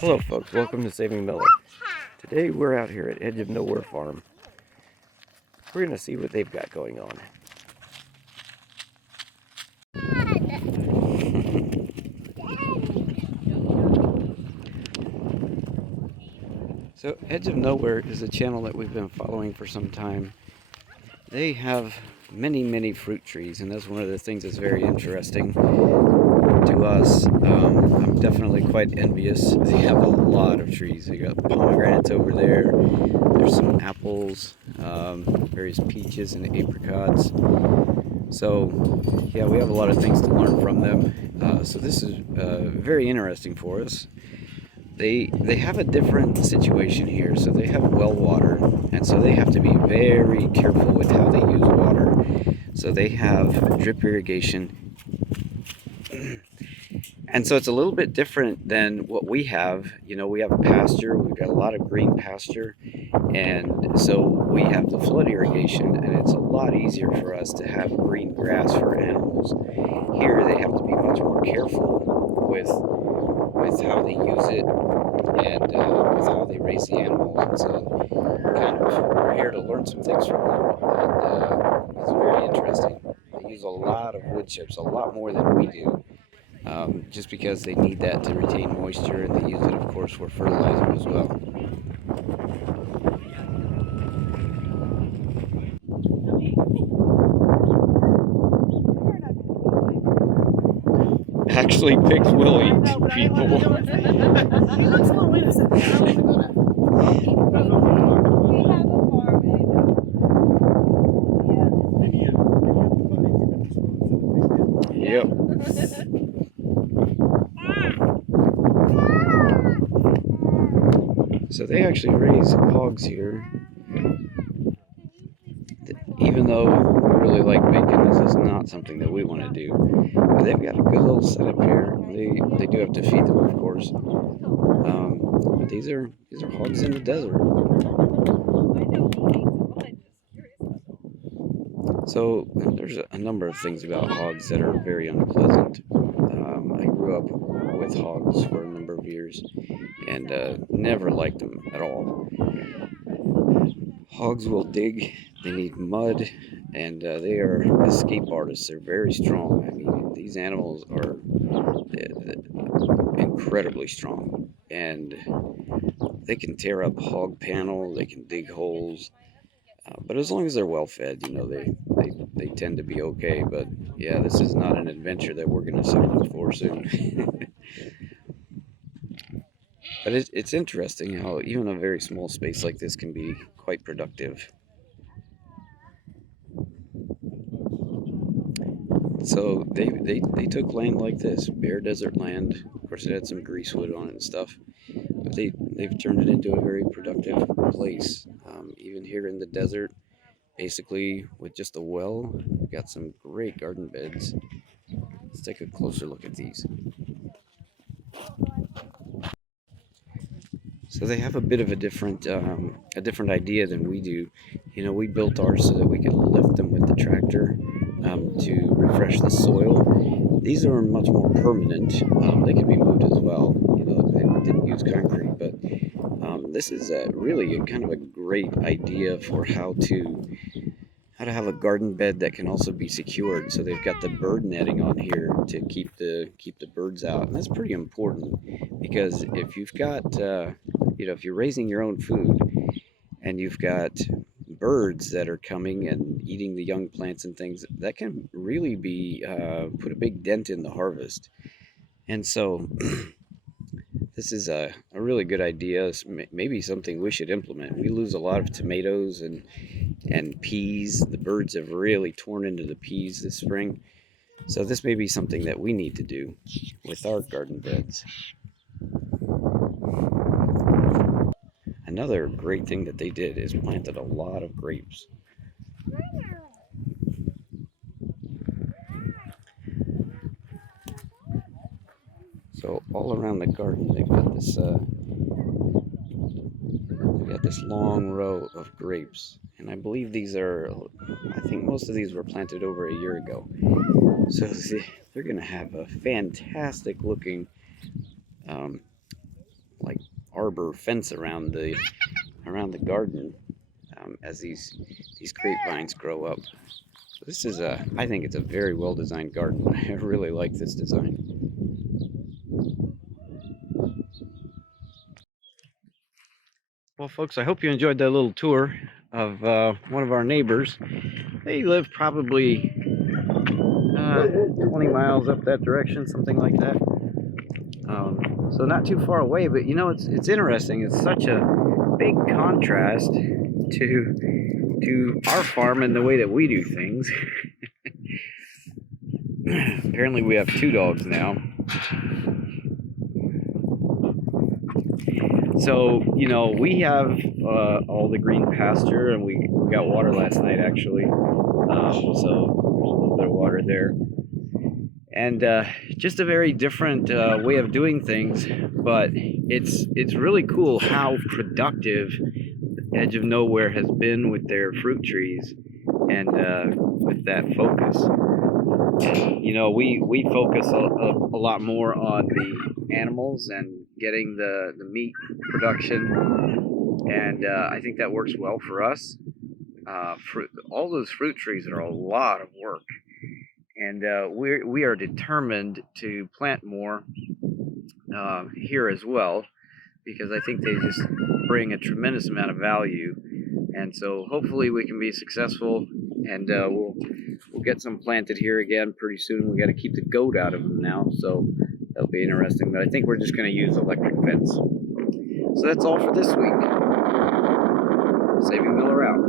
Hello folks, welcome to Saving Miller. Today we're out here at Edge of Nowhere Farm. We're going to see what they've got going on. So Edge of Nowhere is a channel that we've been following for some time. They have many fruit trees, and that's one of the things that's very interesting to us. I'm definitely quite envious. They have a lot of trees. They got pomegranates over there. There's some apples, various peaches and apricots. So, yeah, we have a lot of things to learn from them. So this is very interesting for us. They have a different situation here. So they have well water, and so they have to be very careful with how they use water. So they have drip irrigation. And so it's a little bit different than what we have. You know, we have a pasture, we've got a lot of green pasture, and so we have the flood irrigation, and it's a lot easier for us to have green grass for animals. Here they have to be much more careful with how they use it and with how they raise the animals. And so kind of we're here to learn some things from them, and it's very interesting. They use a lot of wood chips, a lot more than we do. Just because they need that to retain moisture, and they use it, of course, for fertilizer as well. Actually, pigs will eat people. He looks a little innocent. Yep. So they actually raise hogs here. Even though we really like bacon, this is not something that we want to do. But they've got a good little setup here. They do have to feed them, of course. But these are hogs in the desert. So there's a number of things about hogs that are very unpleasant. I grew up with hogs for a number of years and never liked them at all. Hogs will dig, they need mud, and they are escape artists. They're very strong. I mean, these animals are incredibly strong, and they can tear up hog panel, they can dig holes. But as long as they're well fed, you know, they tend to be okay. But yeah, this is not an adventure that we're going to sign up for soon. But it's interesting how even a very small space like this can be quite productive. So they took land like this, bare desert land. Of course, it had some greasewood on it and stuff, but they've turned it into a very productive place. Even here in the desert, basically with just a well, we've got some great garden beds. Let's take a closer look at these. So they have a bit of a different idea than we do. You know, we built ours so that we could lift them with the tractor to refresh the soil. These are much more permanent. They can be moved as well. You know, they didn't use concrete, but this is really a kind of a great idea for how to have a garden bed that can also be secured. So they've got the bird netting on here to keep the birds out, and that's pretty important because if you've got you know, if you're raising your own food and you've got birds that are coming and eating the young plants and things, that can really be put a big dent in the harvest. And so this is a really good idea. It's maybe something we should implement. We lose a lot of tomatoes and peas. The birds have really torn into the peas this spring. So this may be something that we need to do with our garden beds. Another great thing that they did is planted a lot of grapes. So all around the garden, they've got this long row of grapes, and I believe I think most of these were planted over a year ago. So they're going to have a fantastic looking like arbor fence around the garden as these grapevines grow up. So this is I think it's a very well designed garden. I really like this design. Well, folks, I hope you enjoyed that little tour of one of our neighbors. They live probably 20 miles up that direction, something like that. So not too far away, but you know, it's interesting. It's such a big contrast to our farm and the way that we do things. Apparently we have 2 dogs now. So, you know, we have all the green pasture, and we got water last night actually. So there's a little bit of water there. And just a very different way of doing things, but it's really cool how productive Edge of Nowhere has been with their fruit trees and with that focus. You know, we focus a lot more on the animals and getting the meat production, and I think that works well for us. All those fruit trees are a lot of work. And we are determined to plant more here as well, because I think they just bring a tremendous amount of value. And so hopefully we can be successful, and we'll get some planted here again pretty soon. We got to keep the goat out of them now, so that'll be interesting. But I think we're just going to use electric fence. So that's all for this week. Saving Miller out.